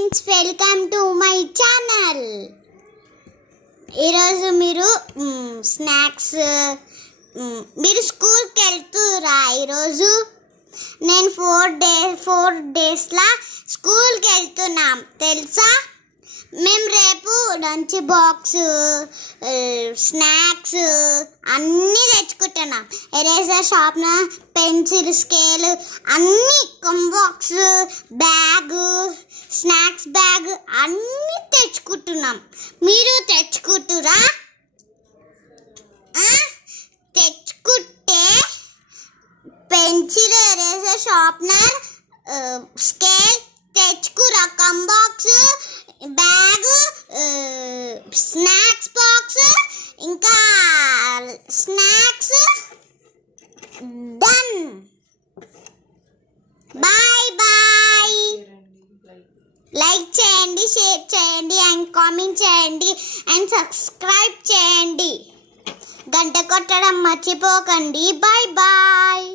Friends, welcome to my channel. ఈరోజు మీరు snacks మీరు స్కూల్కి వెళ్తురా? ఈరోజు నేను 4 డేస్లా స్కూల్కి వెళ్తున్నాం తెలుసా. మేము రేపు లంచ్ బాక్స్, స్నాక్స్ అన్నీ తెచ్చుకుంటున్నాం. ఎరేజర్, షార్ప్నర్, పెన్సిల్, స్కేల్ అన్నీ, కంబాక్స్, బ్యాగ్, స్నాక్స్ బ్యాగ్ అన్నీ తెచ్చుకుంటున్నాం. మీరు తెచ్చుకుంటురా? తెచ్చుకుంటే పెన్సిల్, ఎరేజర్, షార్ప్నర్, స్కేల్ తెచ్చుకురా. కంబాక్స్, బ్యాగ్, స్నాక్స్ బాక్స్, ఇంకా snacks done. Bye bye. Like చేయండి, షేర్ చేయండి అండ్ కామెంట్ చేయండి అండ్ సబ్స్క్రైబ్ చేయండి. గంట కొట్టడం మర్చిపోకండి. Bye bye.